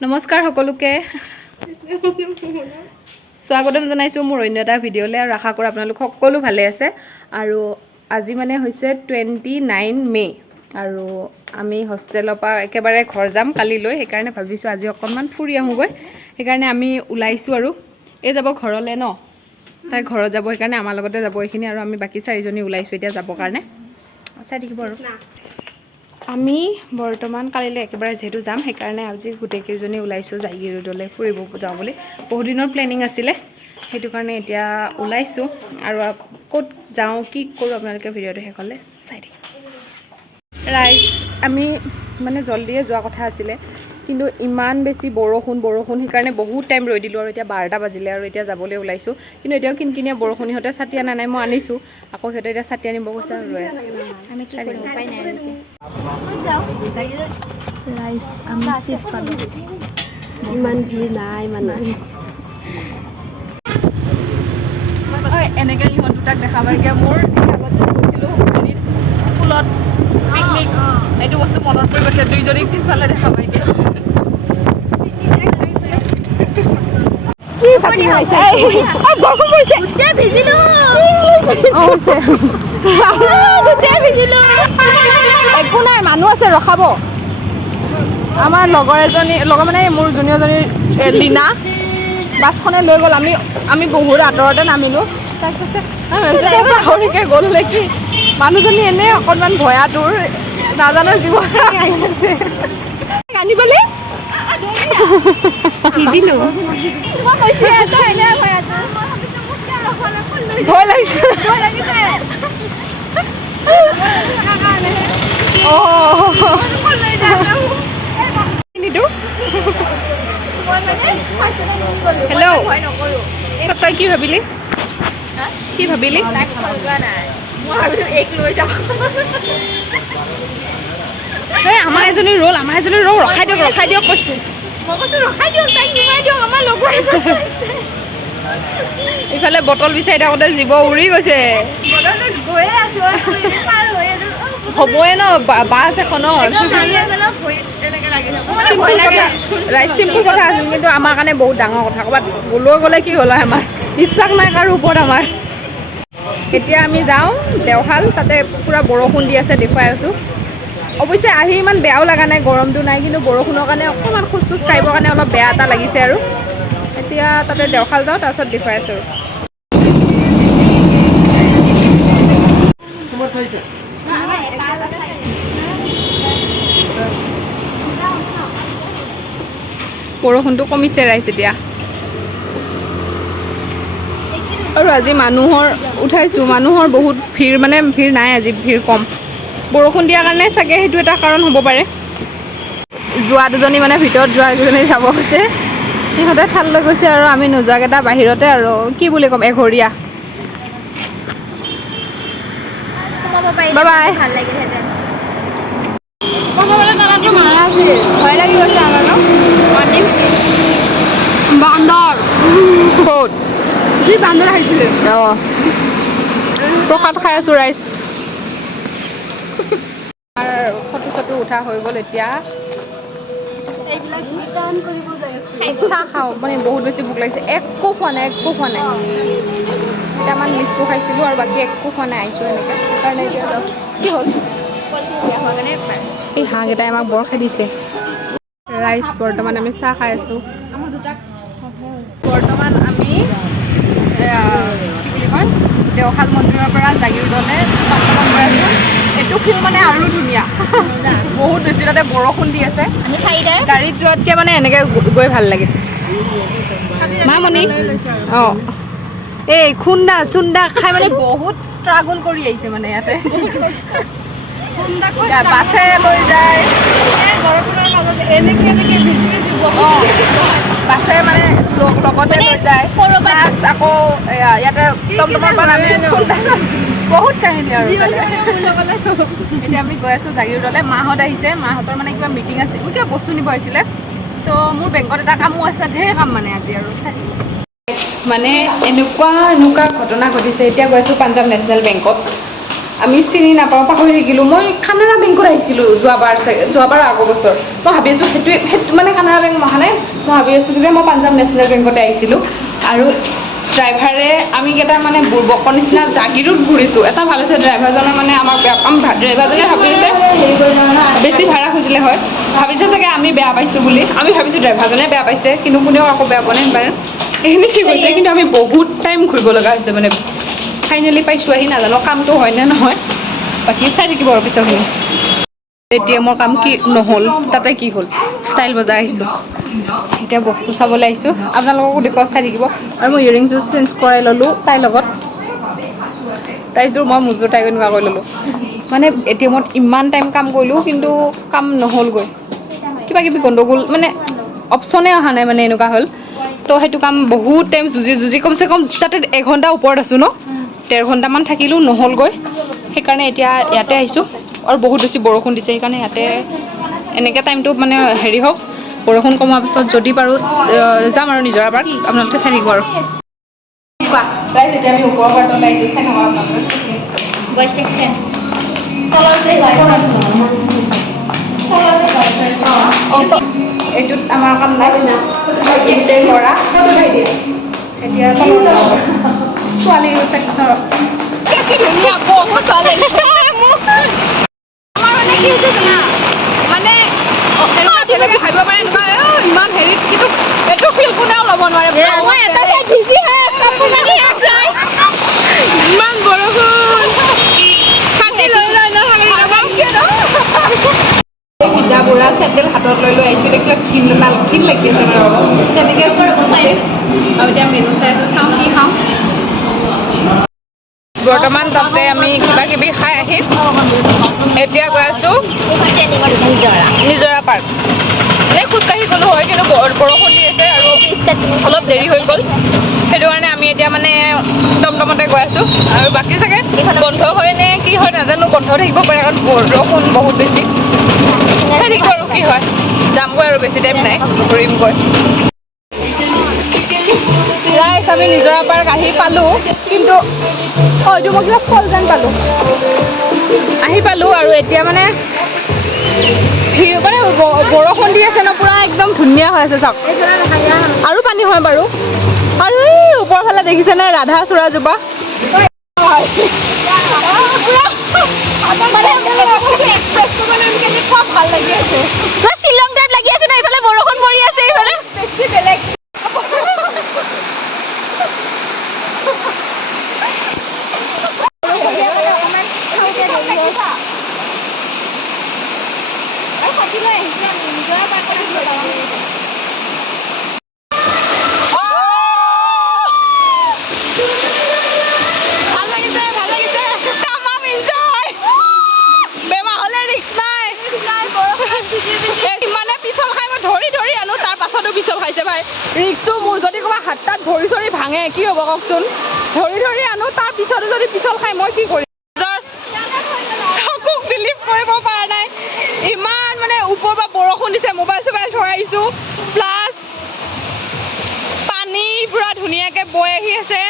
নমস্কাৰ সকলোকে স্বাগতম জনাইছোঁ মোৰ অন্য এটা ভিডিঅ'লৈ আৰু আশা কৰোঁ আপোনালোক সকলো ভালে আছে আৰু আজি মানে হৈছে 29 মে আৰু আমি হোষ্টেলৰ পৰা একেবাৰে ঘৰ যাম কালিলৈ সেইকাৰণে ভাবিছোঁ আজি অকণমান ফুৰি আহোঁগৈ সেইকাৰণে আমি ওলাইছোঁ আৰু এই যাব ঘৰলৈ ন তাই ঘৰত যাব সেইকাৰণে আমাৰ লগতে যাব এইখিনি আৰু আমি বাকী চাৰিজনী ওলাইছোঁ এতিয়া যাবৰ কাৰণে চাই থাকিব আৰু আমি বৰ্তমান কালিলৈ একেবাৰে যেহেতু যাম সেইকাৰণে আজি গোটেইকেইজনী ওলাইছোঁ জাগীৰোডলৈ ফুৰিব যাওঁ বুলি বহু দিনৰ প্লেনিং আছিলে সেইটো কাৰণে এতিয়া ওলাইছোঁ আৰু ক'ত যাওঁ কি কৰোঁ আপোনালোকে ভিডিঅ'টো শেষলৈ চাই থাকিব ৰাইজ আমি মানে জল্দিয়ে যোৱা কথা আছিলে কিন্তু ইমান বেছি বৰষুণ সেইকাৰণে বহুত টাইম ৰৈ দিলোঁ আৰু এতিয়া 12টা বাজিলে আৰু এতিয়া যাবলৈ ওলাইছোঁ কিন্তু এতিয়াও কিনকিনীয়া বৰষুণ সিহঁতে ছাতি আনা নাই মই আনিছোঁ আকৌ সিহঁতে এতিয়া ছাতি আনিব গৈছে আৰু ৰৈ আছোঁ ৰাইজ আমি চিট পালোঁ ইমান ভিৰ নাই মানে এনেকৈ সিহঁত দুটাক দেখা পাইকে মোৰ আগতে গৈছিলোঁ হেৰিত স্কুলত পিকনিক এইটো বস্তু মনত পৰি গৈছে দুইজনীক পিছফালে দেখা পাইকে কি পাতি হৈছে বৰষুণ পৰিছে গোটেই ভিজিলোঁ গোটেই ভিজিলোঁ একো নাই মানুহ আছে ৰখাব আমাৰ লগৰ মানে মোৰ জুনিয়ৰজনীৰ লীনা বাছখনে লৈ গ'ল আমি বহুত আঁতৰতে নামিলোঁ তাক কৈছে পাহৰিকে গ'ল নেকি মানুহজনী এনেই অকণমান ভয়াটোৰ নাজানো জীৱ আনিবলৈ ভিজিলোঁ ভয় লাগিছে হেল্ল' তই কি ভাবিলি আমাৰ এজনী ৰ'ল ৰখাই দিয়ক কৈছোঁ ইফালে বটল বিচাৰি থাকোঁতে জীৱ উৰি গৈছে হ'বই ন বাছ এখনৰ চিম্পুল কথা আছিল কিন্তু আমাৰ কাৰণে বহুত ডাঙৰ কথা ক'ৰবাত লৈ গ'লে কি হ'ল আমাৰ বিশ্বাস নাই কাৰো ওপৰত আমাৰ এতিয়া আমি যাওঁ দেওশাল তাতে পূৰা বৰষুণ দি আছে দেখুৱাই আছোঁ অৱশ্যে আহি ইমান বেয়াও লগা নাই গৰমটো নাই কিন্তু বৰষুণৰ কাৰণে অকণমান খোজ কাঢ়িবৰ কাৰণে অলপ বেয়া এটা লাগিছে আৰু এতিয়া তাতে দেওশাল যাওঁ তাৰপিছত দেখুৱাই আছোঁ বৰষুণটো কমিছে ৰাইজ এতিয়া আৰু আজি মানুহৰ বহুত ভিৰ মানে ভিৰ নাই আজি ভিৰ কম বৰষুণ দিয়াৰ কাৰণে চাগে সেইটো এটা কাৰণ হ'ব পাৰে যোৱা দুজনী মানে ভিতৰত যোৱা কেইজনী যাব গৈছে সিহঁতে ঠাল লৈ গৈছে আৰু আমি নোযোৱাকেইটা বাহিৰতে আৰু কি বুলি ক'ম এঘৰীয়া বাই বাই ভাল লাগিলহেঁতেন ভয় লাগি গৈছে আমাৰ ন বান্দৰ ক'ত বান্দৰ আহিছিলে অঁ প্ৰসাদ খাই আছোঁ ৰাইজ ফটো চটো উঠা হৈ গ'ল এতিয়া চাহ খাওঁ মানে বহুত বেছি ভোক লাগিছে একো খোৱা নাই কেইটামান লিচু খাইছিলোঁ আৰু বাকী একো খোৱা নাই আহিছোঁ এনেকৈ সেইকাৰণে এতিয়া কি হ'ল এই হাঁহকেইটাই আমাক বৰ খেদিছে ৰাইজ বৰ্তমান আমি চাহ খাই আছোঁ বৰ্তমান আমি কি বুলি কয় দেওশাল মন্দিৰৰ পৰা জাগীৰোডলৈ বাছখন গৈ আছোঁ এইটো ফিল্ড মানে আৰু ধুনীয়া বহুত বেছি তাতে বৰষুণ দি আছে গাড়ীত যোৱাতকৈ মানে এনেকৈ গৈ ভাল লাগে মামনি অঁ এই চুন্দা খাই মানে বহুত ষ্ট্ৰাগল কৰি আহিছে মানে ইয়াতে বাছে লৈ যায় অঁ বাছে মানে লগতে লৈ যায় বাছ আকৌ ইয়াতে টমটমৰ পৰা নামি বহুত কাহিনী আৰু এতিয়া আমি গৈ আছোঁ জাগীৰোডলৈ মাহঁত আহিছে মাহঁতৰ মানে কিবা মিটিং আছিল কিবা বস্তু নিব আহিছিলে তো মোৰ বেংকত এটা কামো আছে ঢেৰ কাম মানে আজি আৰু মানে এনেকুৱা ঘটনা ঘটিছে এতিয়া গৈ আছোঁ পাঞ্জাৱ নেশ্যনেল বেংকত আমি চিনি নাপাওঁ, পাহৰি থাকিলোঁ। মই কানাড়া বেংকত আহিছিলোঁ যোৱাবাৰ আগৰ বছৰ। মই ভাবি আছোঁ সেইটো মানে কানাড়া বেংক অহা নাই, মই ভাবি আছোঁ যে মই পাঞ্জাৱ নেশ্যনেল বেংকতে আহিছিলোঁ। আৰু ড্ৰাইভাৰে আমি কেইটা মানে বুৰ্বকৰ নিচিনা জাগিৰোড ঘূৰিছোঁ। এটা ভাল হৈছে ড্ৰাইভাৰজনে মানে আমাক ড্ৰাইভাৰজনে ভাবিছে বেছি ভাড়া খুজিলে হয়, ভাবিছে চাগে আমি বেয়া পাইছোঁ বুলি। আমি ভাবিছোঁ ড্ৰাইভাৰজনে বেয়া পাইছে, কিন্তু কোনেও আকৌ বেয়া পোৱা নাই বাৰু। এইখিনি ঠিক হৈছে, কিন্তু আমি বহুত টাইম ঘূৰিব লগা হৈছে মানে। ফাইনেলি পাইছোঁ আহি, নাজানো কামটো হয় নে নহয়, বাকী চাই থাকিব আৰু পিছৰখিনি। ATM-ৰ কাম কি নহ'ল, তাতে কি হ'ল, ষ্টাইল বজাৰ আহিছোঁ। এতিয়া বস্তু চাবলৈ আহিছোঁ, আপোনালোককো দেখুৱাও, চাই থাকিব। আৰু মই ইয়েৰিংযোৰ চেঞ্জ কৰাই ল'লোঁ তাইৰ লগত। তাইৰযোৰ মই মোৰযোৰ তাইক এনেকুৱা কৰি ল'লোঁ। মানে ATM-ত ইমান টাইম কাম কৰিলোঁ, কিন্তু কাম নহ'লগৈ। কিবা কিবি গণ্ডগোল, মানে অপশ্যনে অহা নাই, মানে এনেকুৱা হ'ল। তো সেইটো কাম বহুত টাইম যুঁজি কমচে কম তাতে এঘণ্টা ওপৰত আছোঁ ন, 1.5 ঘণ্টামান থাকিলোঁ, নহ'লগৈ। সেইকাৰণে এতিয়া ইয়াতে আহিছোঁ। আৰু বহুত বেছি বৰষুণ দিছে, সেইকাৰণে ইয়াতে এনেকৈ টাইমটো মানে হেৰি হওক, বৰষুণ কমাৰ পিছত যদি পাৰোঁ যাম আৰু নিজৰা পাৰ্ক। আপোনালোকে চাই থাকিব আৰু। গাইজ, এতিয়া আমি ওপৰৰ পাৰ্টলৈ আহিছোঁ, চাই থাকক আপোনালোকে। এইটোত আমাৰ কাম নাই, ল'ৰা এতিয়া ছোৱালী ছেকশ্যনত মানে তেনেকৈ ভাবিব পাৰে এনেকুৱা ইমান হেৰিত, কিন্তু এইটো ফিল কোনেও ল'ব নোৱাৰে। ইমান বৰষুণ ভিজা বুঢ়া চেণ্ডেল হাতত লৈ আহিছোঁ, দেখিলে ঘিণ লাগি আছে মানে অলপ। তেনেকৈ আৰু এতিয়া মেনু চাই আছোঁ, চাওঁ কি খাওঁ। বৰ্তমান তাতে আমি কিবা কিবি খাই আহিম। এতিয়া গৈ আছোঁ নিজৰা পাৰ্ক। এনেই খোজকাঢ়ি গ'লোঁ হয়, কিন্তু বৰষুণ দি আছে আৰু অলপ দেৰি হৈ গ'ল। সেইটো কাৰণে আমি এতিয়া মানে টমটমতে গৈ আছোঁ। আৰু বাকী চাগে বন্ধ হয় নে কি হয় নাজানো, বন্ধ থাকিব পাৰে, কাৰণ বৰষুণ বহুত বেছি। চাই থাকিব আৰু কি হয়, যামগৈ আৰু বেছি টাইম নাই, ঘূৰিমগৈ। ৰাইজ, আমি নিজৰা পাৰ্ক আহি পালোঁ, কিন্তু এইটো মই কিবা ফল যেন পালোঁ। আহি পালোঁ আৰু এতিয়া মানে বৰষুণ দি আছে ন, পুৰা একদম ধুনীয়া হৈ আছে চাওক। আৰু পানী হয় বাৰু। আৰু এই ওপৰৰ ফালে দেখিছেনে ৰাধাচূড়াজোপা? ভাল লাগি আছে, শ্বিলং টাইপ লাগি আছে ন, এইফালে বৰষুণ পৰি আছে, এইফালে বেছি বেলেগ। ৰিক্সটো মোৰ, যদি ক'ৰবাত হাত তাত ভৰি চৰি ভাঙে কি হ'ব কওকচোন? ধৰি আনো, তাৰ পিছতো যদি পিছল খাই মই কি কৰিম? চকুক বিলিভ কৰিব পৰা নাই, ইমান মানে ওপৰৰ পৰা বৰষুণ দিছে, মোবাইল চোবাইল থৈ আহিছোঁ, প্লাছ পানী পুৰা ধুনীয়াকৈ বৈ আহি আছে।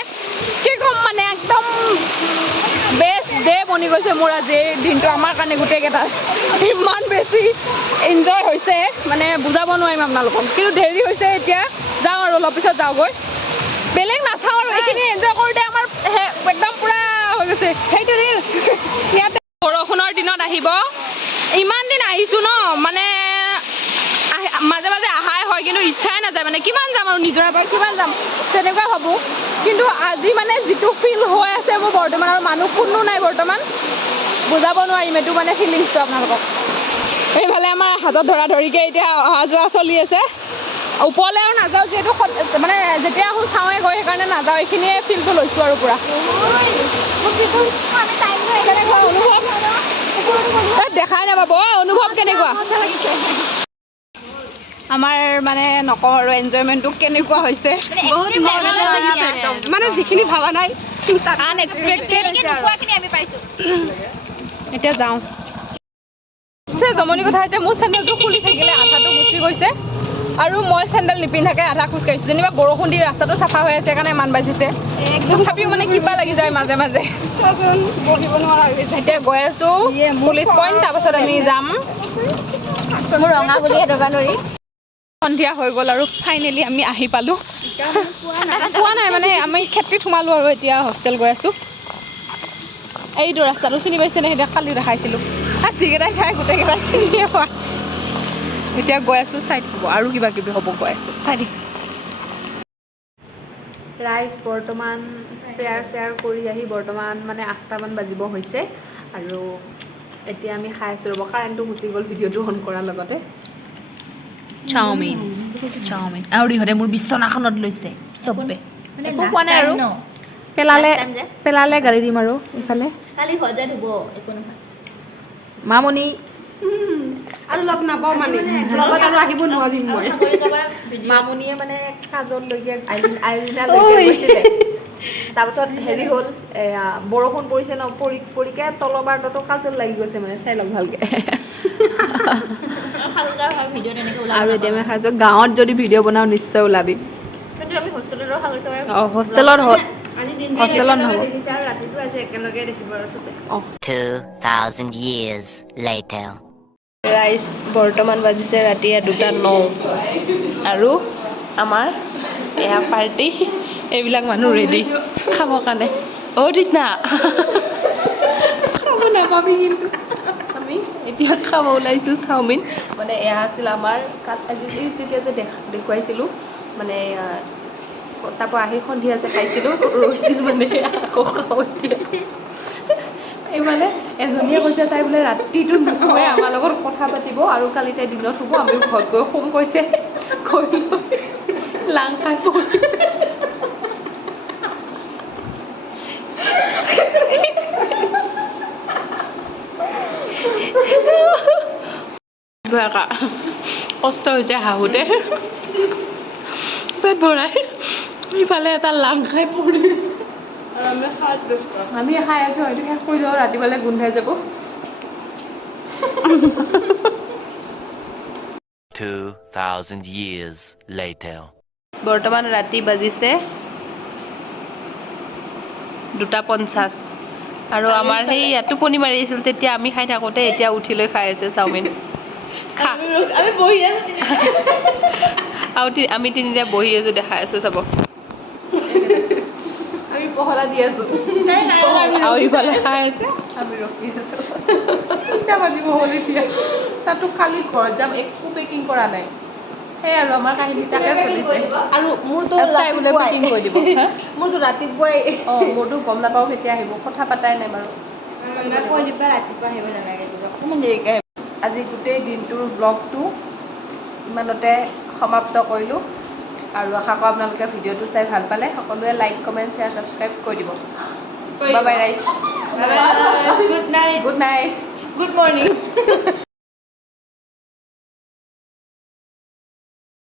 কি ক'ম মানে, একদম বেষ্ট ডে বনি গৈছে মোৰ আজিৰ দিনটো, আমাৰ কাৰণে গোটেইকেইটা। ইমান বেছি এনজয় হৈছে, মানে বুজাব নোৱাৰিম আপোনালোকক। কিন্তু দেৰি হৈছে, এতিয়া যাওঁ আৰু অলপ পিছত যাওঁগৈ। বেলেগ নাচাওঁ আৰু এইখিনি এনজয় কৰোঁতে আমাৰ একদম পূৰা হৈ গৈছে। সেইটো ৰিল ইয়াতে বৰষুণৰ দিনত আহিব। ইমান দিন আহিছোঁ ন, মানে মাজে মাজে অহাই হয়, কিন্তু ইচ্ছাই নাযায়, মানে কিমান যাম আৰু নিজৰা পাৰ্ক, কিমান যাম তেনেকুৱা ভাবোঁ। কিন্তু আজি মানে যিটো ফিল হৈ আছে মোৰ বৰ্তমান, আৰু মানুহ কোনো নাই বৰ্তমান, বুজাব নোৱাৰিম এইটো মানে ফিলিংছটো আপোনালোকক। এইফালে আমাৰ হাতত ধৰা ধৰিকৈ এতিয়া অহা যোৱা চলি আছে। ওপৰলৈ আৰু নাযাওঁ, যিহেতু মানে যেতিয়া আহোঁ চাওঁৱে গৈ, সেইকাৰণে নাযাওঁ। এইখিনিয়ে ফিলটো লৈছোঁ আৰু পূৰা। অনুভৱ দেখাই নাপাব, অনুভৱ কেনেকুৱা? আমাৰ মানে নকওঁ আৰু এনজয়মেণ্টটো কেনেকুৱা হৈছে, মানে যিখিনি ভাবা নাই, আনএক্সপেক্টেড। এতিয়া যাওঁ। জমনি কথা হৈছে, মোৰ চেনেলটো খুলি থাকিলে আধাটো গুচি গৈছে, আৰু মই চেণ্ডেল নিপিন্ধাকৈ আধা খোজ কাঢ়িছোঁ যেনিবা বৰষুণ দি ৰাস্তাটো চাফা হৈ আছে সেইকাৰণে ইমান বাজিছে তথাপিও মানে কিবা লাগি যায় মাজে মাজে বহিব নোৱাৰা হৈ গৈছে এতিয়া গৈ আছোঁ পুলিচ পইণ্ট তাৰপাছত আমি যাম মোৰ ৰঙা বুলি হেঁতবা নোৱাৰি সন্ধিয়া হৈ গ'ল আৰু ফাইনেলি আমি আহি পালোঁ পোৱা নাই মানে আমি খেতিত সোমালোঁ আৰু এতিয়া হোষ্টেল গৈ আছোঁ এইটো ৰাস্তাটো চিনি পাইছেনে এতিয়া কালি দেখাইছিলোঁ যিকেইটাই চাই গোটেইকেইটাই চিনিয়ে পোৱা এতিয়া গৈ আছোঁ চাই থাকিব আৰু কিবা কিবি হ'ব গৈ আছোঁ চাই থাকিব ৰাইজ বৰ্তমান প্ৰেয়াৰ চেয়াৰ কৰি আহি বৰ্তমান মানে 8টামান বাজিব হৈছে আৰু এতিয়া আমি খাই আছোঁ ৰ'ব কাৰেণ্টটো গুচি গ'ল ভিডিঅ'টো অন কৰাৰ লগতে চাওমিন আৰু ইহঁতে মোৰ বিচনাখনত লৈছে চবে একো কোৱা নাই আৰু পেলালে গালি দিম আৰু ইফালে কালি সজাই ধুব একো নহয় মামনি আৰু লগ নাপাওঁ মানে লগত আৰু আহিব নোৱাৰিম মই মামনিয়ে মানে কাজললৈকে আইলিনালৈকে গৈছিলে তাৰপিছত হেৰি হ'ল এয়া বৰষুণ পৰিছে ন পৰিকে তলৰ বাৰটো কাজল লাগি গৈছে মানে চাই লওক ভালকৈ আৰু এতিয়া মই খাইছোঁ গাঁৱত যদি ভিডিঅ' বনাওঁ নিশ্চয় ওলাবি অঁ হোষ্টেলত নহ'ব 2,000 years later. ৰাইজ বৰ্তমান বাজিছে ৰাতি 2:09 আৰু আমাৰ এয়া পাৰ্টি এইবিলাক মানুহ ৰেডি খাবৰ কাৰণে অ' তৃষ্ণা খাব নাপাবি কিন্তু আমি এতিয়া খাব ওলাইছোঁ চাওমিন মানে এয়া আছিল আমাৰ তাত আজি তেতিয়া যে দেখুৱাইছিলোঁ মানে তাৰপৰা আহি সন্ধিয়া যে খাইছিলোঁ ৰৈছিল মানে আকৌ খাওঁ এতিয়া এই মানে এজনীয়ে কৈছে তাই বোলে ৰাতিটো নুশুৱে আমাৰ লগত কথা পাতিব আৰু কালি তাই দিনত শুব আমি ঘৰত গৈ শুম কৈছে কৈ লাং খাই কষ্ট হৈছে হাঁহোতে পেট ভৰাই ইফালে এটা লাং খাই পৰি আমি খাই আছোঁ হয়তো শেষ কৰি যাওঁ ৰাতিপুৱালৈ গোন্ধাই যাব 2,000 years later. বৰ্তমান ৰাতি বাজিছে 2:50 আৰু আমাৰ সেই টোপনি মাৰি আছিল তেতিয়া আমি খাই থাকোঁতে এতিয়া উঠি লৈ খাই আছে চাওমিন আমি বহি আছো আৰু আমি তিনিটা বহি আছোঁ দেখাই আছোঁ চাব আমি পহৰা দি আছোঁ আৰু ইফালে খাই আছে আমি ৰখি আছোঁ 3টা বাজিব হ'ল এতিয়া তাতো কালি ঘৰত যাম একো পেকিং কৰা নাই সেই আৰু আমাৰ কাহিনী তাকে চলিছে আৰু মোৰতো তাই বোলে পেকিং কৰি দিব মোৰতো ৰাতিপুৱাই অঁ মোৰতো গম নাপাওঁ কেতিয়া আহিব কথা পাতাই নাই বাৰু কৈ দিবা ৰাতিপুৱা আহিব নালাগে অকণমান দেৰিকৈ আহিব আজি গোটেই দিনটোৰ ব্লগটো ইমানতে সমাপ্ত কৰিলোঁ আৰু আশা কৰোঁ আপোনালোকে ভিডিঅ'টো চাই ভাল পালে সকলোৱে লাইক কমেণ্ট শ্বেয়াৰ ছাবস্ক্ৰাইব কৰি দিব বাই বাই ৰাইজ good night good night good morning